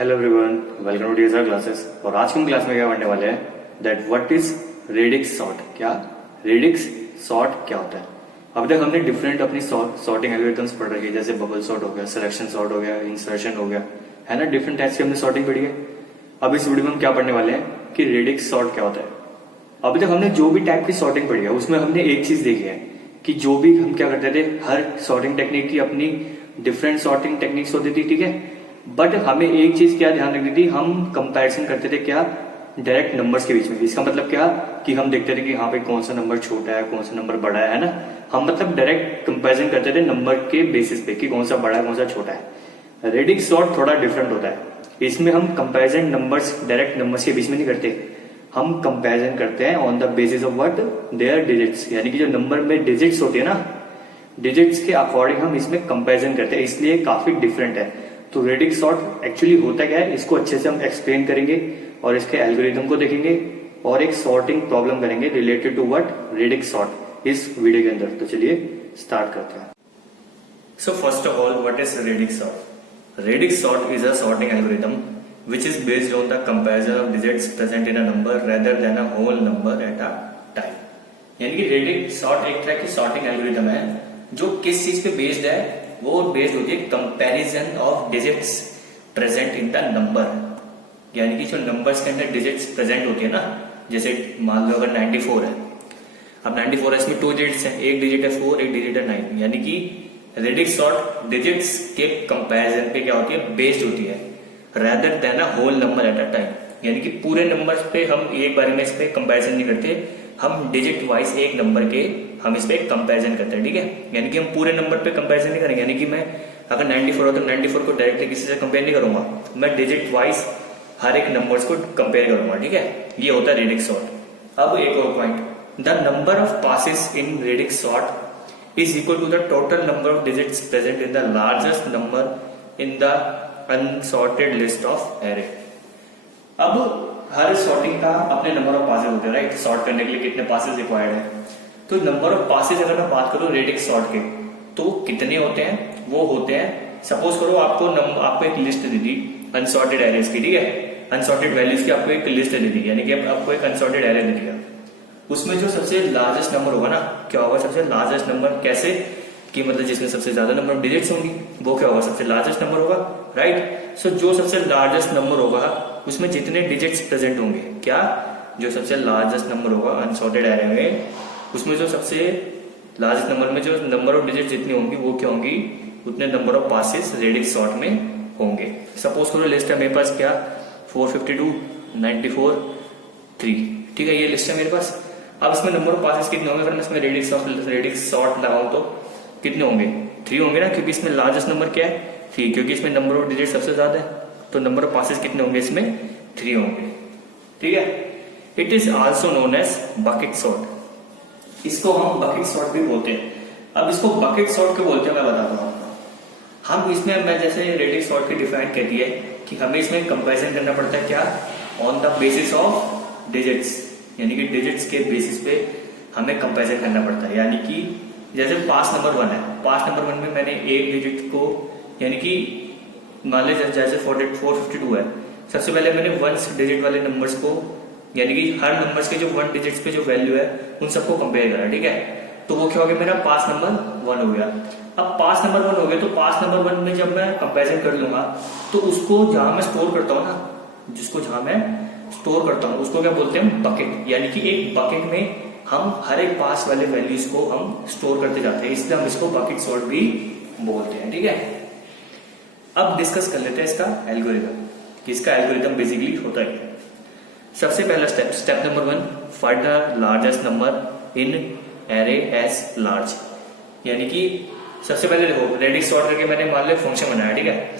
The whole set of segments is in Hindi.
Hello everyone, welcome to DSR classes. और आज की हम क्लास में क्या पढ़ने वाले हैं that what is radix sort. क्या रेडिक्स सॉर्ट क्या होता है? अभी तक हमने डिफरेंट अपनी सॉर्टिंग एल्गोरिथम्स पढ़ रखी है, जैसे बबल सॉर्ट हो गया, सिलेक्शन सॉर्ट हो गया, इंसर्शन हो गया, है ना। डिफरेंट टाइप्स की हमने सॉर्टिंग पढ़ी है। अब इस वीडियो में हम क्या पढ़ने वाले हैं कि रेडिक्स सॉर्ट क्या होता है। अभी तक हमने जो भी टाइप की सॉर्टिंग पढ़ी है उसमें हमने एक चीज देखी है कि जो भी हम क्या करते थे, हर सॉर्टिंग टेक्निक की अपनी डिफरेंट सॉर्टिंग टेक्निक्स होती थी, ठीक है। बट हमें एक चीज क्या ध्यान रखनी थी, हम कंपैरिजन करते थे क्या, डायरेक्ट नंबर्स के बीच में। इसका मतलब क्या कि हम देखते थे कि हाँ भाई कौन सा नंबर छोटा है, कौन सा नंबर बड़ा है ना। हम मतलब डायरेक्ट कंपैरिजन करते थे नंबर के बेसिस पे कि कौन सा बड़ा है कौन सा छोटा है। रेडिक्स सॉर्ट थोड़ा डिफरेंट होता है। इसमें हम कंपैरिजन नंबर्स डायरेक्ट नंबर्स के बीच में नहीं करते, हम कंपैरिजन करते हैं on the basis of what their digits, यानी कि जो नंबर में डिजिट्स होती है ना, डिजिट्स के अकॉर्डिंग हम इसमें कंपैरिजन करते हैं, इसलिए काफी डिफरेंट है। तो रेडिक्स सॉर्ट एक्चुअली होता क्या है, इसको अच्छे से हम एक्सप्लेन करेंगे और इसके एल्गोरिथम को देखेंगे और एक सॉर्टिंग प्रॉब्लम करेंगे related to what radix sort इस वीडियो के अंदर। तो चलिए स्टार्ट करते हैं। So first of all, what is radix sort? Radix sort is a sorting algorithm which is based on the comparison of digits present in a number rather than a whole number at a time। यानी कि रेडिक्स सॉर्ट एक तरह की सॉर्टिंग एल्गोरिथम है जो किस चीज पे बेस्ड है, वो बेस्ड होती है comparison of digits present in the number. यानी कि जो नंबर्स के अंदर डिजिट्स प्रेजेंट होती है ना, जैसे मान लो अगर 94 है, अब 94 है, इसमें 2 डिजिट्स हैं, एक डिजिट है 4, एक डिजिट है 9। यानी कि रेडिक्स सॉर्ट डिजिट्स के कंपैरिजन पे क्या होती है, बेस्ड होती है rather than a whole number at a time। यानी कि पूरे नंबर्स पे हम एक बार में इस पे कंपैरिजन नहीं करते, हम डिजिट वाइज एक नंबर के हम इस पे कंपैरिजन करते हैं, ठीक है। यानी कि हम पूरे नंबर पे कंपैरिजन नहीं करेंगे। यानी कि मैं अगर 94 हो तो 94 को डायरेक्टली किसी से कंपेयर नहीं करूंगा, मैं डिजिट वाइज हर एक नंबर्स को कंपेयर करूंगा, ठीक है। ये होता है रेडिक्स सॉर्ट। अब एक और point, the number of passes in radix sort is equal to the total number of digits present in the largest number in the unsorted list of array. अब हर सॉर्टिंग का अपने नंबर ऑफ पासेस होते हैं, राइट। सॉर्ट करने के लिए कितने पासेस रिक्वायर्ड है, तो नंबर ऑफ पासेस अगर मैं बात करूं रेडिक्स सॉर्ट के, तो कितने होते हैं, वो होते हैं, सपोज करो आपको एक लिस्ट दी थी अनसॉर्टेड एरेज की, ठीक है। अनसॉर्टेड वैल्यूज की आपको एक लिस्ट दी थी, यानी कि आपको एक अनसॉर्टेड एरे दे दिया। उसमें जो सबसे लार्जेस्ट नंबर होगा ना, क्या होगा सबसे लार्जेस्ट नंबर, कैसे कि मतलब जिसमें सबसे ज्यादा नंबर ऑफ डिजिट्स होंगी वो क्या होगा, सबसे लार्जेस्ट नंबर होगा, राइट। सो जो सबसे लार्जेस्ट नंबर होगा उसमें जितने डिजिट्स प्रेजेंट होंगे, क्या जो सबसे लार्जेस्ट नंबर होगा अनसॉर्टेड एरे में, उसमें जो सबसे लार्जेस्ट नंबर में जो नंबर ऑफ डिजिट जितनी होंगी वो क्या होंगी, उतने number of passes radix sort में होंगे। सपोज करो लिस्ट है मेरे पास क्या 452 94 3, ठीक है, ये लिस्ट है मेरे पास। अब इसमें नंबर ऑफ पासेस कितने होंगे, अगर मैं इसमें रेडिक्स सॉर्ट लगाऊं तो कितने होंगे, 3 होंगे ना, क्योंकि इसमें लार्जेस्ट नंबर क्या है 3, क्योंकि इसमें नंबर ऑफ डिजिट सबसे ज्यादा है, तो नंबर ऑफ पासेस कितने होंगे, इसमें 3 होंगे, ठीक है। It is also known as bucket sort. इसको हम बकेट सॉर्ट भी बोलते हैं। अब इसको बकेट सॉर्ट क्यों बोलते हैं मैं बताता हूँ आपको। हम इसमें मैं जैसे रेडिक्स सॉर्ट की डिफाइन कहती है कि हमें इसमें कंपेरिजन करना पड़ता है क्या, on the basis of digits, यानी कि डिजिट्स के बेसिस पे हमें कंपेरिजन करना पड़ता है। यानी कि जैसे पास नंबर 1 है, पास नंबर 1 में मैंने एक डिजिट को, यानी कि मान लीजिए जैसे 452 है, सबसे पहले मैंने 1 डिजिट वाले नंबर्स को, यानी कि हर नंबर्स के जो 1 डिजिट्स पे जो वैल्यू है उन सबको कंपेयर करा, ठीक है। तो वो क्या हो गया, मेरा पास नंबर 1 हो गया। अब पास नंबर 1 हो गया तो पास नंबर 1 में जब मैं कंपेरिजन कर लूंगा तो उसको जहां मैं स्टोर करता हूँ ना, जिसको जहां मैं स्टोर करता हूँ उसको क्या बोलते हैं, बकेट। यानी कि एक बकेट में हम हर एक पास वाले वैल्यूज को हम स्टोर करते जाते हैं, इसलिए हम इसको बकेट सॉर्ट भी बोलते हैं, ठीक है। अब डिस्कस कर लेते हैं इसका एल्गोरिथम, कि इसका एल्गोरिथम बेसिकली होता है। सबसे पहला step number 1, find the largest number in array as large. यानी कि सबसे पहले देखो रेडिक्स सॉर्ट करके मैंने मान लिया फंक्शन बनाया, ठीक है।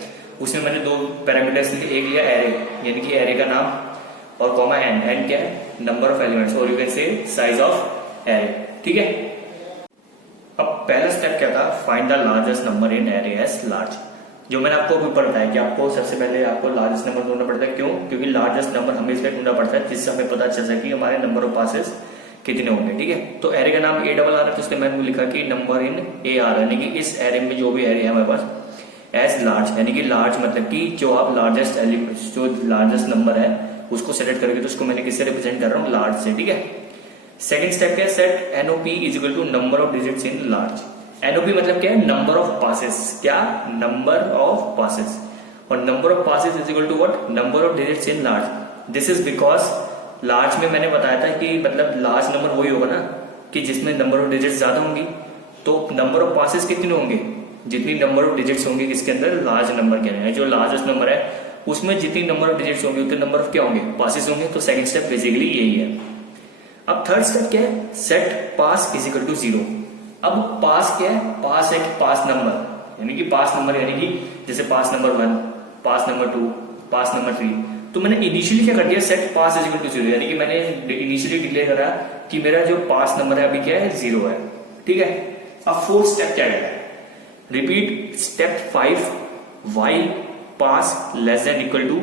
उसमें मैंने 2 पैरामीटर्स लिए, एक लिया एरे, यानी कि एरे का नाम, और कॉमा एन क्या है, नंबर ऑफ एलिमेंट्स, और you can say size of array, ठीक है। अब पहला स्टेप क्या था, find the largest number in array as large. जो मैंने आपको ऊपर बताया कि आपको सबसे पहले आपको लार्जेस्ट नंबर ढूंढना पड़ता है, क्यों, क्योंकि लार्जेस्ट नंबर हमें इसलिए ढूंढना पड़ता है जिससे हमें पता चल सके कि हमारे नंबर ऑफ पासेस कितने होंगे, ठीक है। तो एरे का नाम ए डबल आ रहा है, तो इसलिए मैंने लिखा कि नंबर इन ए आ रहा है, यानी कि इस एरे में जो भी एरे है हमारे पास एज लार्ज, यानी कि लार्ज मतलब कि जो आप लार्जेस्ट एलिमेंट, जो लार्जेस्ट नंबर है उसको सेलेक्ट करके, तो उसको मैंने किससे रिप्रेजेंट कर रहा हूँ, लार्ज से, ठीक है। सेकंड स्टेप क्या है, set NOP is equal to number of digits in large. NOP मतलब क्या है, नंबर ऑफ पासेस, क्या, नंबर ऑफ पासेस, और number of passes is equal to what, number of digits in large. This is because large में मैंने बताया था कि मतलब लार्ज नंबर वही होगा ना कि जिसमें नंबर ऑफ डिजिट्स ज्यादा होंगी, तो नंबर ऑफ पासेस कितने होंगे, जितनी नंबर ऑफ डिजिट्स होंगे किसके अंदर, लार्ज नंबर के अंदर। जो लार्जेस्ट नंबर है उसमें जितनी नंबर ऑफ डिजिट्स होंगे उतने नंबर ऑफ क्या होंगे, पासेस होंगे। तो सेकंड स्टेप बेसिकली यही है। अब थर्ड स्टेप क्या है, set pass is equal to 0। अब पास क्या है, पास है पास नंबर, यानी कि पास नंबर, यानी कि जैसे pass number 1, pass number 2, pass number 3। तो मैंने इनिशियली क्या कर दिया, set pass is equal to 0, यानी कि मैंने इनिशियली डिक्लेयर करा कि मेरा जो पास नंबर है अभी क्या है, 0 है, ठीक है। अब फोर्थ स्टेप क्या है, repeat step 5 while pass less than equal to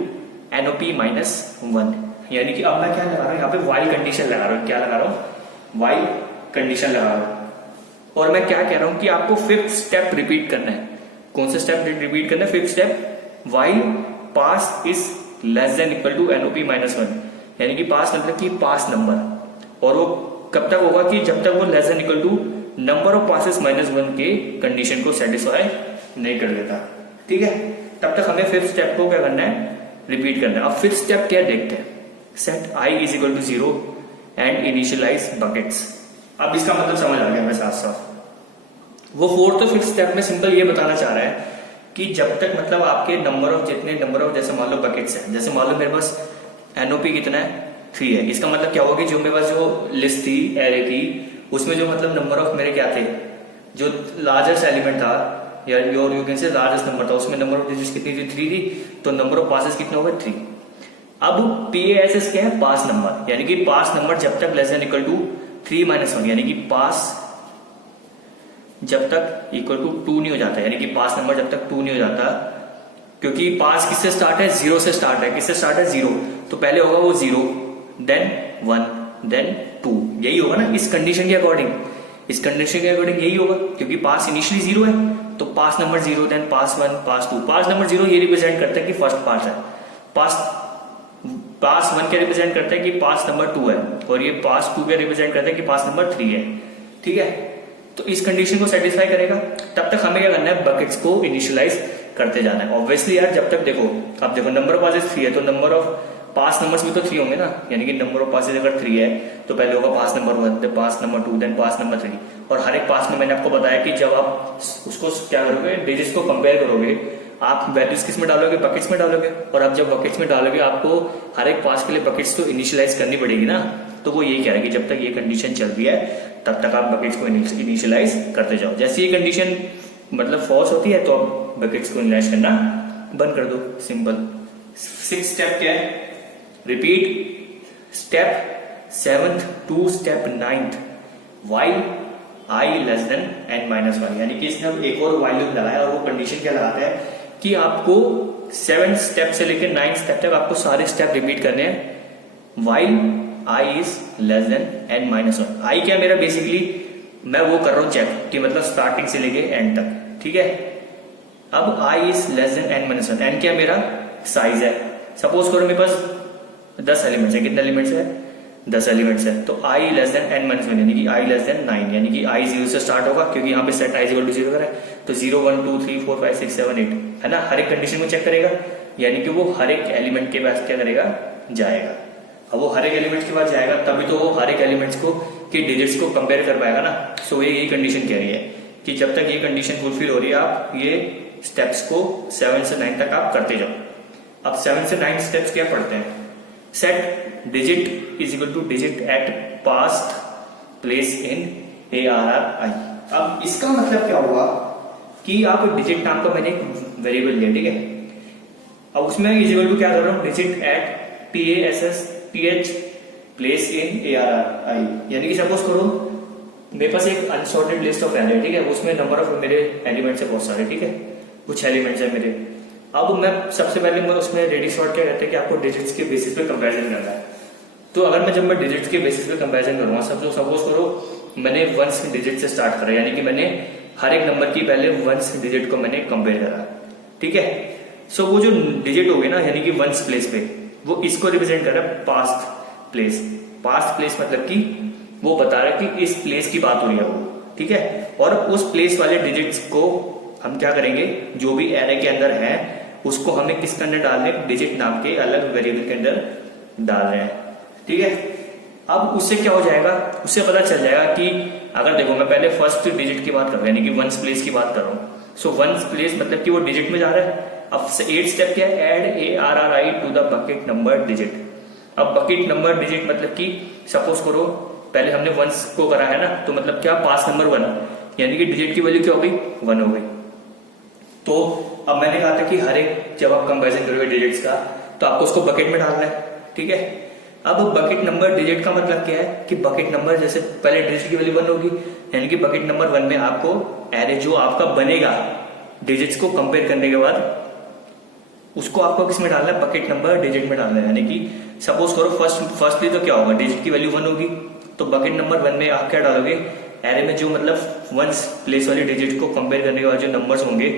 NOP minus 1। यानी कि अब मैं क्या लगा रहा हूं, यहाँ पे वाइल कंडीशन लगा रहा हूं, क्या लगा रहा हूं, वाइल कंडीशन लगा रहा हूं। और मैं क्या कह रहा हूं कि आपको फिफ्थ स्टेप रिपीट करना है। कौन सा स्टेप रिपीट करना है, fifth step, while pass is less than equal to NOP minus 1, यानी कि पास मतलब कि पास नंबर, और वो कब तक होगा कि जब तक वो less than equal to number of passes minus 1 के कंडीशन को सेटिस्फाई नहीं कर देता, ठीक है। तब तक हमें फिफ्थ स्टेप को क्या करना है, रिपीट करना है। अब फिफ्थ स्टेप क्या देखते हैं, set I is equal to 0 and initialize buckets. अब इसका मतलब समझ आ गया मैं साफ साफ। वो फोर्थ और फिफ्थ स्टेप में सिंपल ये बताना चाह रहा है कि जब तक मतलब आपके नंबर ऑफ, जितने नंबर ऑफ, जैसे मान लो बकेट्स है, जैसे मान लो मेरे पास एनओपी कितना है, 3 है। इसका मतलब क्या होगा कि जो मेरे पास जो लिस्ट थी एरे की, उसमें जो मतलब नंबर ऑफ मेरे क्या थे, जो लार्जेस्ट एलिमेंट था या योर यू कैन से लार्जेस्ट नंबर था, उसमें नंबर ऑफ डिजिट्स कितनी थी, 3 थी। तो नंबर ऑफ पासेस कितना होगा, 3। अब PASS क्या है, पास नंबर, यानी कि पास नंबर जब तक less than equal to 3 minus 1, यानी कि पास जब तक इक्वल टू 2 नहीं हो जाता, यानी कि पास नंबर जब तक 2 नहीं हो जाता, क्योंकि पास किससे स्टार्ट है, 0 से स्टार्ट है। किससे स्टार्ट है, 0। तो पहले होगा वो 0, देन 1, देन 2, यही होगा ना इस कंडीशन के अकॉर्डिंग। इस कंडीशन के अकॉर्डिंग यही होगा, क्योंकि पास इनिशियली 0 है, तो पास नंबर 0, देन पास 1, पास 2। पास नंबर 0 ये रिप्रेजेंट करता है कि फर्स्ट पास है, पास 1 क्या रिप्रेजेंट करता है कि पास नंबर 2 है, और ये पास 2 क्या रिप्रेजेंट करता है कि पास नंबर 3 है, ठीक है। तो इस कंडीशन को सेटिस्फाई करेगा, तब तक हमें क्या करना है, बकेट्स को इनिशियलाइज करते जाना है। ऑब्वियसली यार, जब तक देखो, अब देखो नंबर ऑफ पासेस 3 है, तो नंबर ऑफ पास नंबर्स भी तो 3 होंगे ना, यानी कि नंबर ऑफ पासेस अगर 3 है तो पहले होगा pass number 1, then pass number 2, then pass number 3। और हर एक पास में मैंने आपको बताया कि जब आप उसको क्या करोगे, डिजिट्स को कंपेयर करोगे, आप वैल्यूज किस में डालोगे, बकेट्स में डालोगे। और अब जब बकेट्स में डालोगे, आपको हर एक पास के लिए बकेट्स तो इनिशियलाइज करनी पड़ेगी ना। तो वो यही कह रहा है कि जब तक ये कंडीशन चल रही है तब तक आप बकेट्स को इनिशियलाइज करते जाओ। जैसे ये कंडीशन मतलब फॉल्स होती है तो आप बकेट्स को इनिशियलाइज करना बंद कर दो, सिंपल। सिक्स्थ स्टेप क्या है, repeat step 7th to step 9th while I less than n minus 1, यानी कि इसने अब एक और वाइल लूप लगाया, और वो कंडीशन क्या लगाता है कि आपको 7th स्टेप से लेकर 9th स्टेप तक आपको सारे स्टेप रिपीट करने हैं। While I is less than n minus 1। आई क्या मेरा, बेसिकली मैं वो कर रहा हूं चेक कि मतलब स्टार्टिंग से लेके एंड तक, ठीक है। अब i is less than n minus 1, n क्या मेरा साइज है। सपोज करो मेरे पास 10 एलिमेंट्स है, कितने एलिमेंट्स है, 10 एलिमेंट्स है। तो आई लेस देन n माइनस 1, यानी कि आई लेस देन 9, यानी कि आई 0 से स्टार्ट होगा, क्योंकि यहाँ पे सेट आई इक्वल टू 0 करा है। तो 0 1 2 3 4 5 6 7 8 है ना, हर एक कंडीशन को चेक करेगा, यानी कि वो हर एक एलिमेंट के पास क्या करेगा, जाएगा। अब वो हर एक एलिमेंट के पास जाएगा, तभी तो वो हर एक एलिमेंट्स को की डिजिट्स को कंपेयर कर पाएगा ना। सो ये यही कंडीशन कह रही है कि जब तक ये कंडीशन फुलफिल हो रही है, आप ये स्टेप्स को 7 से 9 तक आप करते जाओ। अब 7 से 9 स्टेप्स क्या पढ़ते हैं, set digit is equal to digit at past place in ARRI। अब इसका मतलब क्या हुआ कि आप डिजिट नाम का मैंने एक वेरिएबल लिया, ठीक है। अब उसमें इज इक्वल टू क्या कर रहा हूं, digit at PASSTH place in ARRI, यानी कि सपोज करो मेरे पास एक अनसॉर्टेड लिस्ट ऑफ एरे, ठीक है, उसमें नंबर ऑफ मेरे एलिमेंट्स है बहुत सारे, ठीक है, कुछ एलिमेंट्स है मेरे। अब मैं सबसे पहले मैं उसमें रेडी सॉर्ट क्या कहते हैं कि आपको डिजिट्स के बेसिस पे कंपैरिजन करना है। तो अगर जब मैं डिजिट्स के बेसिस पे कंपैरिजन करूंगा, सपोज करो मैंने 1 डिजिट से स्टार्ट करा, यानी कि मैंने हर एक नंबर की पहले 1 डिजिट को मैंने कंपेयर करा, ठीक है। सो वो जो डिजिट हो गए ना यानी कि वंस प्लेस पे, वो इसको रिप्रेजेंट कर रहा है पास्ट प्लेस। पास्ट प्लेस मतलब कि वो बता रहा है कि इस प्लेस की बात हो रही है वो, ठीक है। और उस प्लेस वाले डिजिट्स को हम क्या करेंगे, जो भी एरे के अंदर है उसको हमें किसके अंदर डाल रहे हैं, डिजिट नाम के अलग वेरिएबल के अंदर डाल रहे हैं, ठीक है। अब उससे क्या हो जाएगा, उससे पता चल जाएगा कि अगर देखो मैं पहले फर्स्ट डिजिट की बात कर रहा हूं यानी कि वंस प्लेस की बात कर रहा हूं। सो वंस प्लेस मतलब कि वो डिजिट में जा रहा है। अब 8 स्टेप क्या है, add ARRI to the bucket number digit. अब बकेट नंबर डिजिट मतलब कि सपोज करो पहले हमने वंस को करा है ना, तो मतलब क्या, पास नंबर 1 यानी कि डिजिट की वैल्यू क्या हो गई, 1 हो गई। तो अब मैंने कहा था कि हर एक जब आप कंपेरिजन करोगे डिजिट्स का तो आपको उसको बकेट में डालना है, ठीक है। अब बकेट नंबर डिजिट का मतलब क्या है कि बकेट नंबर जैसे पहले डिजिट की वैल्यू 1 होगी यानी कि बकेट नंबर 1 में आपको एरे जो आपका बनेगा डिजिट्स को कंपेयर करने के बाद उसको आपको किस में डालना है, बकेट नंबर डिजिट में डालना है। यानी कि सपोज करो फर्स्टली तो क्या होगा, डिजिट की वैल्यू 1 होगी तो बकेट नंबर 1 में आप क्या डालोगे, एरे में जो मतलब वंस प्लेस वाली डिजिट को कंपेयर करने के बाद जो नंबर्स होंगे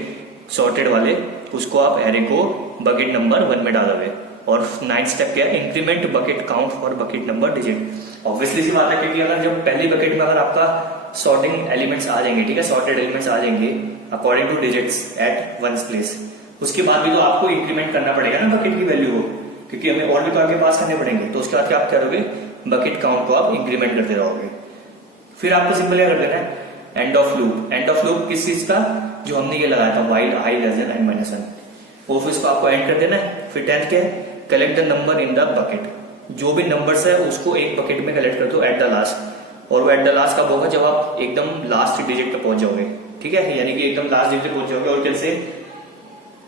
सॉर्टेड वाले, उसको आप एरे को बकेट नंबर 1 में डालोगे। और 9th स्टेप क्या है, increment bucket count for bucket number digit. Obviously सी बात है क्योंकि अगर जब पहली बकेट में अगर आपका सॉर्टिंग एलिमेंट्स आ जाएंगे, ठीक है, सॉर्टेड एलिमेंट्स आ जाएंगे according to digits at ones place, उसके बाद भी तो आपको इंक्रीमेंट करना पड़ेगा ना बकेट की वैल्यू को, क्योंकि हमें और भी तो आगे पास करने पड़ेंगे। तो उसके बाद क्या आप करोगे, बकेट काउंट को आप इंक्रीमेंट करते रहोगे। फिर आपको सिंपल क्या कर देना है, end of loop. End of loop किस चीज का, जो हमने ये लगाया था while i less than n minus 1, वो फिर इसको आपको एंड कर देना है। फिर 10th क्या है, collect the number in the bucket. जो भी नंबर्स है उसको एक बकेट में कलेक्ट कर दो एट द लास्ट। और वो एट द लास्ट कब होगा, जब आप एकदम लास्ट डिजिट पे पहुंच जाओगे, ठीक है, यानी कि एकदम लास्ट डिजिट पे पहुंच जाओगे और कैसे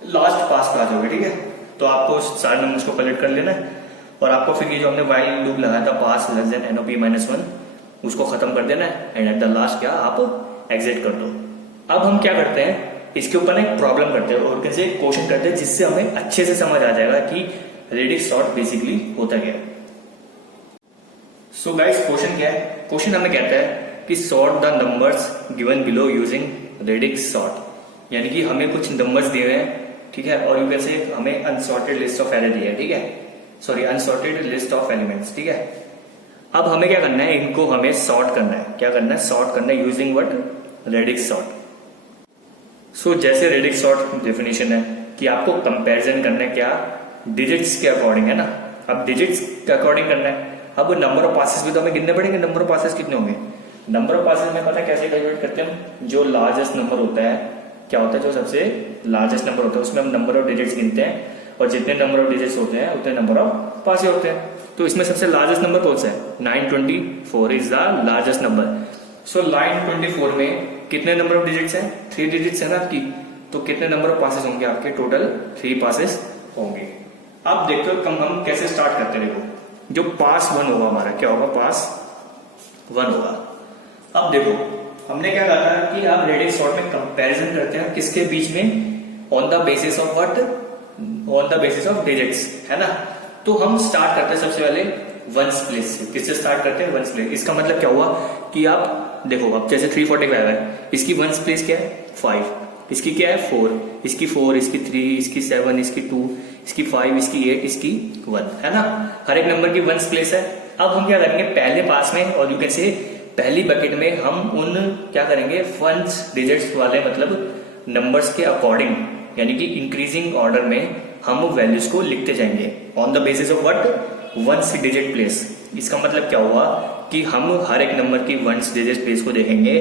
लास्ट पास पे आ जाओगे, ठीक है। तो आपको सारे नंबर्स को कलेक्ट कर लेना है और आपको फिर ये जो हमने वाइल लूप लगाया था पास लेस देन NOP माइनस 1, उसको खत्म कर देना है एंड एट द लास्ट क्या आप एग्जिट कर दो। अब हम क्या करते हैं, इसके ऊपर ना एक प्रॉब्लम करते हैं और कैसे क्वेश्चन करते हैं जिससे हमें अच्छे से समझ आ जाएगा कि रेडिक्स सॉर्ट बेसिकली होता क्या है। सो गाइस क्वेश्चन क्या है, क्वेश्चन हमें कहता है कि sort the numbers given below using radix sort. यानी कि हमें कुछ नंबर्स दिए हुए हैं, ठीक है, और यू से हमें अनसॉर्टेड लिस्ट ऑफ एरे दी है, ठीक है, sorry unsorted list of elements, ठीक है। अब हमें क्या करना है, इनको हमें सॉर्ट करना है। क्या करना है, सॉर्ट करना है यूजिंग व्हाट, रेडिक्स सॉर्ट। सो जैसे रेडिक्स सॉर्ट डेफिनेशन है कि आपको कंपैरिजन करना है क्या, डिजिट्स के अकॉर्डिंग, है ना। अब डिजिट्स के अकॉर्डिंग करना है। अब नंबर ऑफ पासेस भी तो हमें गिनने पड़ेंगे, नंबर ऑफ पासेस कितने होंगे। नंबर ऑफ पासेस में पता है कैसे कैलकुलेट करते हैं, जो लार्जेस्ट नंबर होता है, क्या होता है, जो सबसे लार्जेस्ट नंबर होता है उसमें हम नंबर ऑफ डिजिट्स गिनते हैं और जितने नंबर ऑफ डिजिट्स होते हैं उतने नंबर ऑफ पासे होते हैं। तो इसमें सबसे लार्जेस्ट नंबर कौन सा है, 924 इज द लार्जेस्ट नंबर। सो 924 में कितने नंबर ऑफ डिजिट्स हैं, 3 डिजिट्स है ना आपकी, तो कितने नंबर ऑफ पासेस होंगे आपके, टोटल 3 पासेस होंगे। अब देखते हो हम कैसे स्टार्ट करते हैं। देखो जो पास 1 होगा हमारा, क्या होगा, पास 1 होगा। अब देखो हमने क्या कहा था कि आप रेडिक्स सॉर्ट में कंपैरिजन करते हैं किसके बीच में, on the basis of what, on the basis of digits, है ना। तो हम स्टार्ट करते हैं सबसे पहले वंस प्लेस से। किससे स्टार्ट करते हैं, वंस प्लेस। इसका मतलब क्या हुआ कि आप देखो अब जैसे 345 है, इसकी वंस प्लेस क्या है 5, इसकी क्या है 4, इसकी 4, इसकी 3, इसकी 7, इसकी 2, इसकी 5, इसकी 8, इसकी 1, है ना। हर एक नंबर की वंस प्लेस है। अब हम क्या करेंगे, पहले पास में और यू कैन से पहली बकेट में हम उन क्या करेंगे, वंस डिजिट्स वाले मतलब नंबर्स के अकॉर्डिंग, यानी कि इंक्रीजिंग ऑर्डर में हम वैल्यूज को लिखते जाएंगे on the basis of what, ones digit place. इसका मतलब क्या हुआ कि हम हर एक नंबर की वंस डिजिट प्लेस को देखेंगे।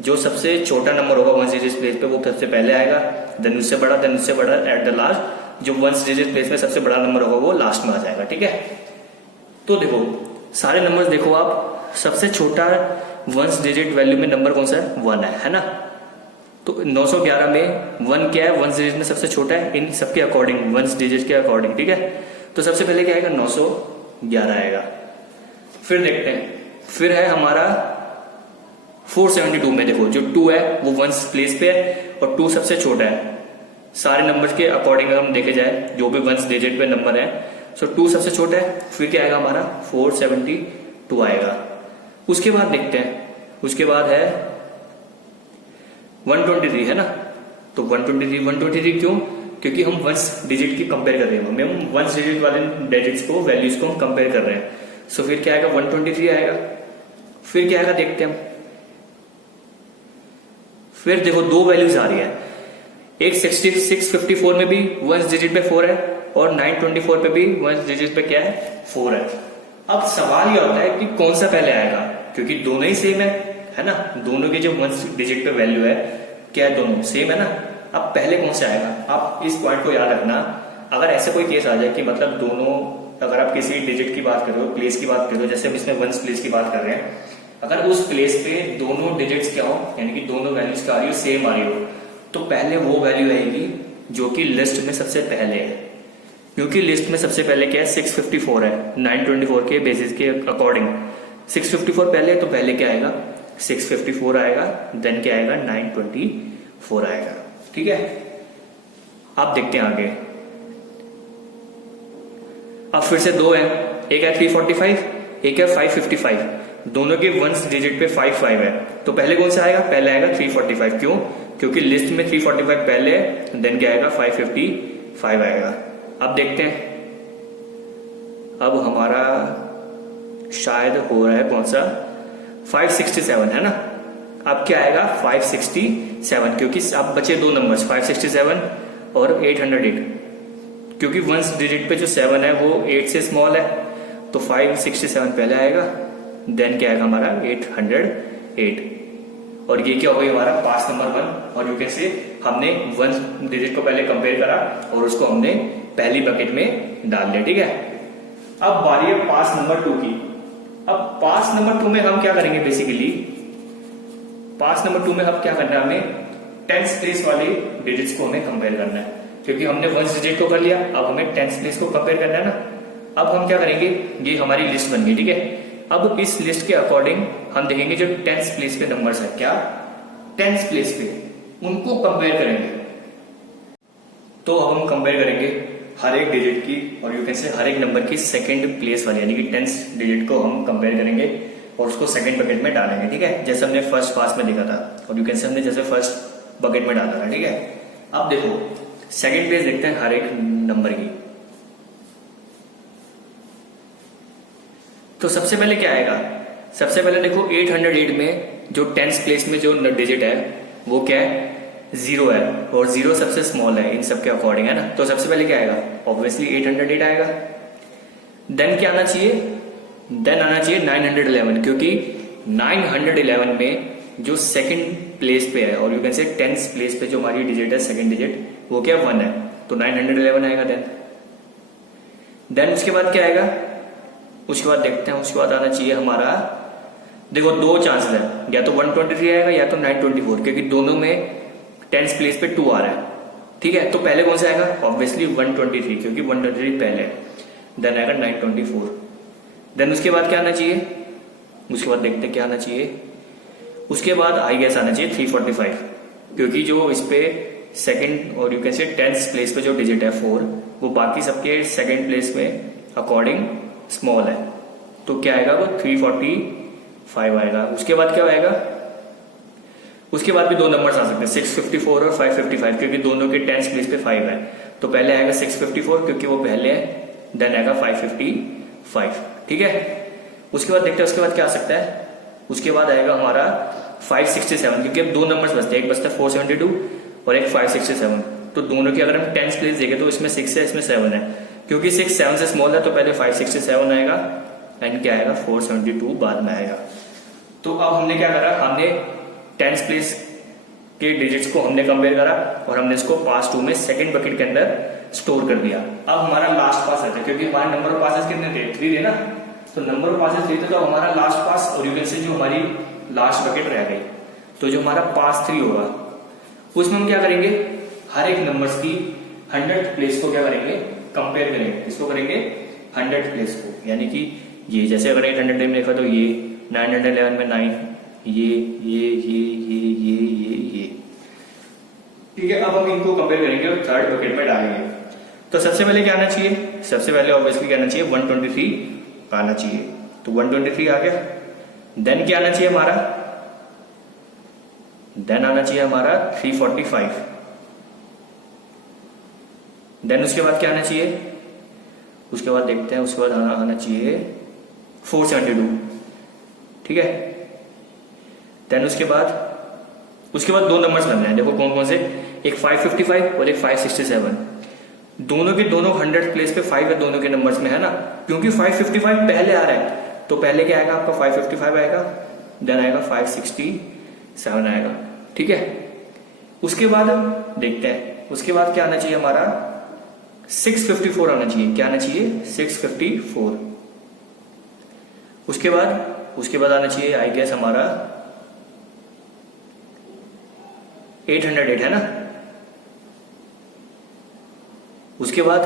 जो सबसे छोटा नंबर होगा वंस डिजिट प्लेस पे वो सबसे पहले आएगा, देन उससे बड़ा, देन उससे बड़ा, एट द लास्ट जो वंस डिजिट प्लेस में सबसे बड़ा नंबर होगा वो लास्ट में आ जाएगा, ठीक है। तो देखो सारे नंबर्स देखो आप, सबसे छोटा वंस डिजिट वैल्यू में नंबर कौन सा है, 1 है ना। तो 911 में 1 क्या है, वंस डिजिट में सबसे छोटा है इन सबके अकॉर्डिंग, वंस डिजिट के अकॉर्डिंग, ठीक है। तो सबसे पहले क्या आएगा, 911 आएगा। फिर देखते हैं, फिर है हमारा 472 में देखो जो 2 है वो वंस प्लेस पे है और 2 सबसे छोटा है सारे नंबर्स के अकॉर्डिंग। अगर हम देखे जाए जो भी वंस डिजिट पे नंबर है, सो 2 सबसे छोटा है। फिर क्या आएगा हमारा 472 आएगा। उसके बाद देखते हैं, उसके बाद है 123, है ना। तो 123 क्यों, क्योंकि हम वंस डिजिट की कंपेयर कर रहे हैं, हम वंस डिजिट वाले डिजिट्स को वैल्यूज को हम कंपेयर कर रहे हैं। सो फिर क्या आएगा 123 आएगा। फिर क्या आएगा देखते हैं हम। फिर देखो दो वैल्यूज आ रही है, एक 654 में भी वंस डिजिट पे 4 है और 924 पे भी वंस डिजिट पे क्या है 4 है। अब सवाल ये होता है कि कौन सा पहले आएगा, क्योंकि दोनों ही सेम है ना, दोनों की जो वंस डिजिट पे वैल्यू है क्या है, दोनों सेम है ना। अब पहले कौन सा आएगा, आप इस पॉइंट को याद रखना। अगर ऐसा कोई केस आ जाए कि मतलब दोनों, अगर आप किसी डिजिट की बात कर रहे हो, प्लेस की बात कर रहे हो, जैसे हम इसमें वंस प्लेस की बात कर रहे हैं, अगर उस प्लेस पे दोनों डिजिट्स क्या हो, यानी कि दोनों वैल्यूज क्या आ रही हो, सेम आ रही हो, तो पहले वो वैल्यू आएगी जो कि लिस्ट में सबसे पहले है। क्योंकि लिस्ट में सबसे पहले क्या है 654 है, 924 के बेसिस के अकॉर्डिंग 654 पहले, तो पहले क्या आएगा 654 आएगा, देन क्या आएगा 924 आएगा। ठीक है, अब देखते हैं आगे। अब फिर से दो है, एक है 345, एक है 555, दोनों के वंस डिजिट पे 55 है, तो पहले कौन सा आएगा, पहले आएगा 345। क्यों, क्योंकि लिस्ट में 345 पहले, देन क्या आएगा 555 आएगा। अब देखते हैं, अब हमारा शायद हो रहा है कौन सा 567 है ना। अब क्या आएगा 567, क्योंकि अब बचे दो नंबर्स 567 और 808, क्योंकि वंस डिजिट पे जो 7 है वो 8 से स्मॉल है, तो 567 पहले आएगा, देन क्या आएगा हमारा 808, और ये क्या हो गई हमारा पास नंबर 1। और यू कैन से हमने वन डिजिट को पहले कंपेयर करा और उसको हमने पहली बकेट में डाल लिया। ठीक है, अब बारी है पास नंबर 2 की। अब पास नंबर 2 में हम क्या करेंगे, बेसिकली पास नंबर 2 में हम क्या करना है, हमें टेंस प्लेस वाले डिजिट्स को हमें कंपेयर करना है, क्योंकि हमने वंस डिजिट को कर लिया, अब हमें टेंस प्लेस को कंपेयर करना है ना। अब हम क्या करेंगे, ये हमारी लिस्ट बन गई। ठीक है, अब इस लिस्ट के अकॉर्डिंग हम देखेंगे जो टेंस प्लेस पे नंबर्स है, क्या टेंस प्लेस पे, उनको कंपेयर करेंगे। तो अब हम कंपेयर करेंगे हर एक डिजिट की, और यू कैन से हर एक नंबर की सेकंड प्लेस वाली, यानी कि टेंस डिजिट को हम कंपेयर करेंगे और उसको सेकंड बकेट में डालेंगे। ठीक है, जैसे हमने फर्स्ट पास में देखा था, और यू कैन से हमने जैसे फर्स्ट बकेट में डाला था। ठीक है, अब देखो सेकंड प्लेस देखते हैं हर एक नंबर की। तो सबसे पहले क्या आएगा, सबसे पहले देखो 808 में जो टेंस प्लेस में जो डिजिट है वो क्या है 0 है, और 0 सबसे स्मॉल है इन सबके अकॉर्डिंग, है ना। तो सबसे पहले क्या आएगा, ऑब्वियसली 808 आएगा। देन क्या आना चाहिए, देन आना चाहिए 911, क्योंकि 911 में जो सेकंड प्लेस पे है, और यू कैन से टेंस प्लेस पे जो हमारी डिजिट है सेकंड डिजिट, वो क्या 1 है, तो 911 आएगा। देन उसके बाद क्या आएगा, उसके बाद देखते हैं, उसके बाद आना चाहिए हमारा, देखो दो चांसेस है, या तो 123 आएगा या तो 924, क्योंकि दोनों में टेंस प्लेस पे 2 आ रहा है। ठीक है, तो पहले कौन सा आएगा, ऑब्वियसली 123, क्योंकि 123 पहले है, देन आएगा 924। देन उसके बाद क्या आना चाहिए, उसके बाद देखते हैं क्या आना चाहिए, उसके बाद आई गेस आना चाहिए 345, क्योंकि जो इस पे सेकंड और यू कैन से टेंस प्लेस पे जो डिजिट है 4, वो बाकी सबके सेकंड प्लेस में अकॉर्डिंग स्मॉल है, तो क्या आएगा वो 345 आएगा। उसके बाद क्या आएगा, उसके बाद भी दो नंबर्स आ सकते हैं 654 और 555, क्योंकि दोनों के टेंस प्लेस पे 5 है, तो पहले आएगा 654 क्योंकि वो पहले है, देन आएगा 555। ठीक है, उसके बाद देखते हैं उसके बाद क्या आ सकता है, उसके बाद आएगा हमारा 567, क्योंकि अब दो नंबर्स बचते हैं, एक बचता है 472 और एक 567, तो दोनों की अगर हम टेंस प्लेस देखें तो इसमें 6 है, इसमें 7 है, क्योंकि 6 7 से स्मॉल है, तो पहले 567 आएगा, एंड क्या आएगा 472 बाद में आएगा। तो अब हमने क्या करा, हमने टेंस प्लेस के डिजिट्स को हमने कंपेयर करा और हमने इसको पास 2 में सेकंड बकेट के अंदर स्टोर कर दिया। अब हमारा लास्ट पास आता है, क्योंकि हमारे नंबर ऑफ पासेस कितने थे 3 थे ना, तो नंबर ऑफ पासेस 3 थे, तो हमारा लास्ट पास और यू कैन से जो हमारी लास्ट बकेट रह गई, तो जो हमारा पास 3 होगा उसमें हम क्या करेंगे, हर एक नंबर्स की 100th प्लेस को क्या करेंगे, कंपेयर करेंगे, इसको करेंगे 100th प्लेस को, यानी कि ये जैसे अगर 800 में देखा तो ये 911 में 9, ये। ठीक है, अब हम इनको कंपेयर करेंगे और थर्ड बकेट में डालेंगे। तो सबसे पहले क्या आना चाहिए, सबसे पहले ऑब्वियसली क्या आना चाहिए 123 आना चाहिए, तो 123 आ गया। देन क्या आना चाहिए हमारा, देन आना चाहिए हमारा 345, देन उसके बाद क्या आना चाहिए, उसके बाद देखते हैं, उसके बाद आना चाहिए 472, ठीक है। देन उसके बाद दो नंबर्स बन रहे हैं, देखो कौन कौन से, एक 555 और एक 567। दोनों के दोनों 100 प्लेस पे 5 है दोनों के नंबर्स में, है ना, क्योंकि 555 पहले आ रहा है तो पहले क्या आएगा आपका 555 आएगा, देन आएगा 567 आएगा, ठीक है। उसके बाद देखते हैं, उसके बाद क्या आना चाहिए हमारा 654 आना चाहिए, क्या आना चाहिए 654। उसके बाद आना चाहिए आई गेस हमारा 808, है ना। उसके बाद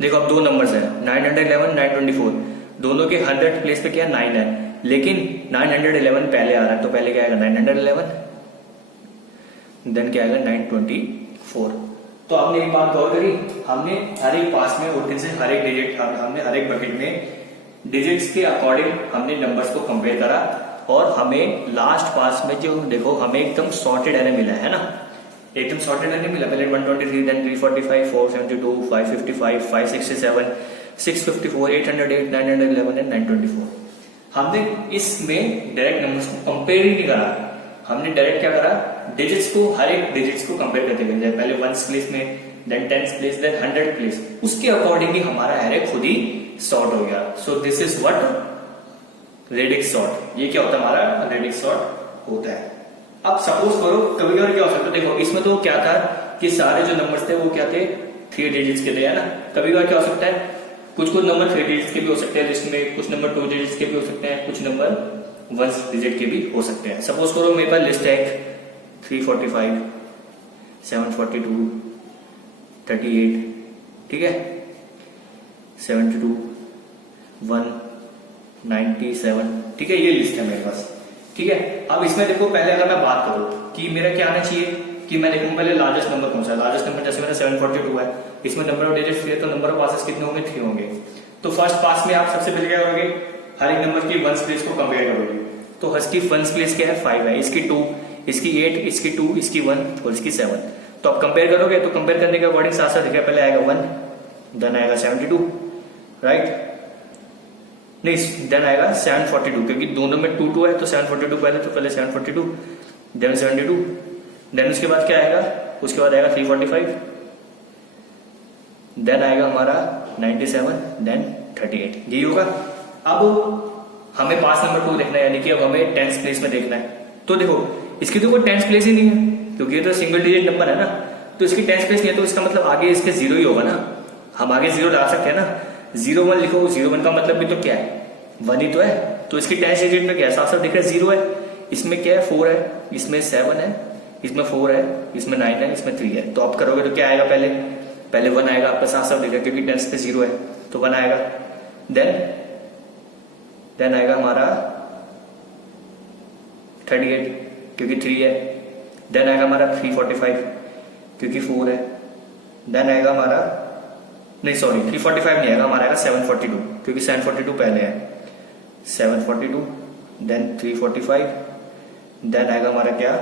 देखो अब दो नंबर्स है 911 924, दोनों के 100 प्लेस पे क्या 9 है, लेकिन 911 पहले आ रहा है तो पहले क्या आएगा 911, देन क्या आएगा 924। तो आपने एक बात गौर करी, हमने हर एक पास में उनके से हर एक डिजिट, हमने हर एक बकेट में डिजिट्स के अकॉर्डिंग हमने नंबर्स को कंपेयर करा, और हमें लास्ट पास में जो देखो हमें एकदम सॉर्टेड एरे मिला है ना, एकदम सॉर्टेड एरे मिला। पहले 123, देन 345, 472, 555, 567, 654, 808, 911 एंड 924। हमने इसमें डायरेक्ट नंबर्स को कंपेयर ही नहीं करा, हमने डायरेक्ट क्या करा, डिजिट्स को, हर एक डिजिट्स को कंपेयर करते गए, पहले 1 प्लेस में, देन 10 प्लेस, देन 100 प्लेस, उसके अकॉर्डिंग ही हमारा एरे खुद ही सॉर्ट हो गया। So this is what radix sort, ये क्या होता है हमारा रेडिक्स सॉर्ट होता है। अब सपोज करो कभी कभी क्या हो सकता है, देखो इसमें तो क्या था कि सारे जो नंबर्स थे वो क्या थे 3 डिजिट्स के थे, है ना। कभी कभी क्या हो सकता है, कुछ नंबर 3 डिजिट्स के भी हो सकते हैं लिस्ट में, कुछ नंबर 2 डिजिट्स के भी हो सकते हैं, कुछ नंबर 1 डिजिट के भी हो सकते हैं। सपोज करो मेरे पास लिस्ट है 345, 742, 38, ठीक है, 72, 197, ठीक है, ये लिस्ट है मेरे पास, ठीक है। अब इसमें देखो पहले अगर मैं बात करूं कि मेरा क्या आना चाहिए, कि मैं देखूं पहले लार्जेस्ट नंबर कौन सा है। लार्जेस्ट नंबर जैसे मेरा 742 है, इसमें नंबर ऑफ डिजिट्स 3 है, तो नंबर ऑफ पासेस कितने होंगे 3 होंगे। तो फर्स्ट पास में आप सबसे पहले क्या करोगे, हर एक नंबर की 1 प्लेस को कंपेयर करोगे। तो इसकी 1 प्लेस क्या है 5 है, इसकी 2, इसकी 8, इसकी 2, इसकी 1 और इसकी 7। तो आप कंपेयर करोगे, तो कंपेयर करने के अकॉर्डिंग साथ साथ देखिए पहले आएगा 1, देन आएगा 72, राइट, नहीं देन आएगा 742, क्योंकि दोनों में 2 2 है तो 742 पहले, तो पहले 742, देन 72, देन उसके बाद क्या आएगा, उसके बाद आएगा 345, देन आएगा हमारा 97, देन 38, यही होगा। अब हमें पास नंबर 2 देखना है, यानी कि अब हमें 10th प्लेस में देखना है। तो देखो इसकी तो कोई 10th प्लेस ही नहीं है, क्योंकि ये तो सिंगल डिजिट नंबर है ना, तो इसकी 10th प्लेस नहीं है, तो इसका मतलब आगे इसके 0 ही होगा ना। हम आगे 0 डाल सकते हैं ना, 01 लिखो, 01 का मतलब भी तो क्या है 1 ही तो है, तो इसकी 10th डिजिट में क्या है, साफ साफ दिख रहा है 0 है, इसमें क्या है 4 है, इसमें 7 है, इसमें 4 है, इसमें 9 है, इसमें 3 है। तो आप करोगे तो क्या आएगा, पहले 1 आएगा आपका, साफ साफ दिख रहा है क्योंकि 10th पे 0 है तो 1 आएगा, देन आएगा हमारा 38 क्योंकि 3 है, देन आएगा हमारा 345 क्योंकि 4 है, देन आएगा हमारा, नहीं सॉरी 345 नहीं आएगा, हमारा आएगा 742 क्योंकि 742 पहले है, 742, देन 345, देन आएगा हमारा क्या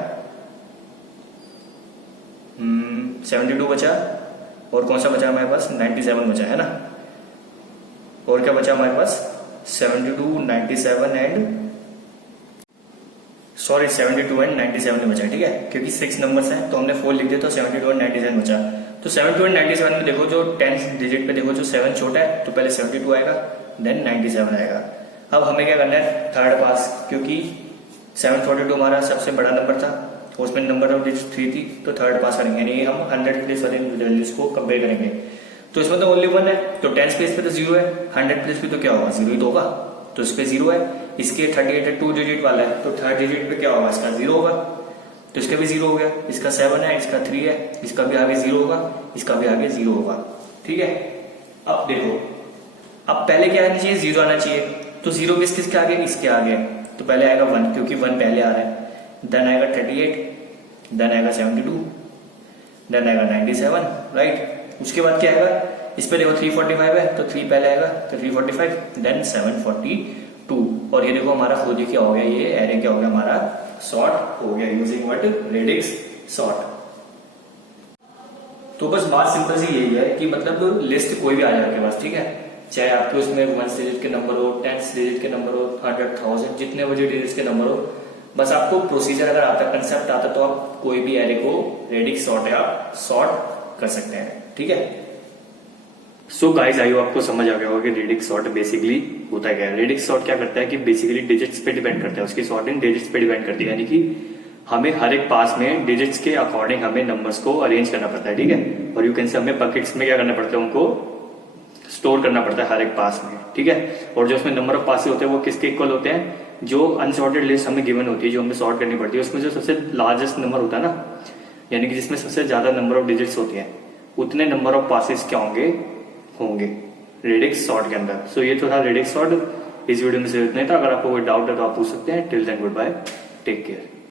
72 बचा, और कौन सा बचा हमारे पास 97 बचा, है ना। और क्या बचा हमारे पास 72, 97 एंड 72 एंड 97 में बचा, ठीक है, क्योंकि 6 नंबर्स हैं तो हमने 4 लिख दिया, तो 72 एंड 97 बचा। तो 72 एंड 97 में देखो जो 10th डिजिट पे देखो जो 7 छोटा है, तो पहले 72 आएगा, देन 97 आएगा। अब हमें क्या करना है, थर्ड पास, क्योंकि 742 हमारा सबसे बड़ा नंबर था, उसमें नंबर ऑफ डिजिट 3 थी, तो थर्ड पास करेंगे, यानी हम 100 प्लेस वाले वैल्यूज को कंपेयर करेंगे। तो इसमें तो ओनली 1 है, तो 10th प्लेस पे तो 0 है, 100 प्लेस पे तो क्या होगा 0 ही तो होगा, तो इस पे 0 है। इसके 38 है 2 डिजिट वाला है, तो थर्ड डिजिट पे क्या होगा, इसका 0 होगा, तो इसका भी 0 हो गया। इसका 7 है, इसका 3 है, इसका भी आगे 0 होगा, इसका भी आगे 0 होगा, ठीक है। अब देखो, अब पहले क्या आना चाहिए 0 आना चाहिए, तो 0 किसके आगे, इसके आगे, तो पहले आएगा 1 क्योंकि 1 पहले आ रहा है, देन आएगा 38, देन आएगा 72, देन आएगा 97, राइट। उसके बाद क्या आएगा, इस पे देखो 345 है तो 3 पहले आएगा, तो 345, देन 742, और ये देखो हमारा खुद ही क्या हो गया, ये एरे क्या हो गया हमारा सॉर्ट हो गया यूजिंग व्हाट रेडिक्स सॉर्ट। तो बस बात सिंपल सी यही है कि मतलब लिस्ट कोई भी आ जाए आपके पास, ठीक है, चाहे आपके उसमें 1 डिजिट के नंबर हो, 10 डिजिट के नंबर हो, 100,000 जितने बजे डिजिट के नंबर हो, बस आपको प्रोसीजर अगर आता, कंसेप्ट आता, तो आप कोई भी एरे को रेडिक्स सॉर्ट या सॉर्ट कर सकते हैं, ठीक है। सो गाइस, आई होप आपको समझ आ गया होगा कि रेडिक्स सॉर्ट बेसिकली होता क्या है। रेडिक्स सॉर्ट क्या करता है कि बेसिकली डिजिट्स पे डिपेंड करता है, उसकी सॉर्टिंग डिजिट्स पे डिपेंड करती है, यानी कि हमें हर एक पास में डिजिट्स के अकॉर्डिंग हमें नंबर्स को अरेंज करना पड़ता है, ठीक है। और यू कैन से हमें बकेट्स में क्या करना पड़ता है, उनको स्टोर करना पड़ता है हर एक पास में, ठीक है। और जो उसमें नंबर ऑफ पासेस होते हैं वो किसके इक्वल होते हैं, जो अनसॉर्टेड लिस्ट हमें गिवन होती है, जो हमें सॉर्ट करनी पड़ती है, उसमें जो सबसे लार्जेस्ट नंबर होता है ना, यानी कि जिसमें सबसे ज्यादा नंबर ऑफ डिजिट्स होती है, उतने नंबर ऑफ पासेस क्या होंगे रेडिक्स सॉर्ट के अंदर। सो ये तो था रेडिक्स सॉर्ट। इस वीडियो में से इतना ही था। अगर आपको कोई डाउट है तो आप पूछ सकते हैं। Till then good bye, take care.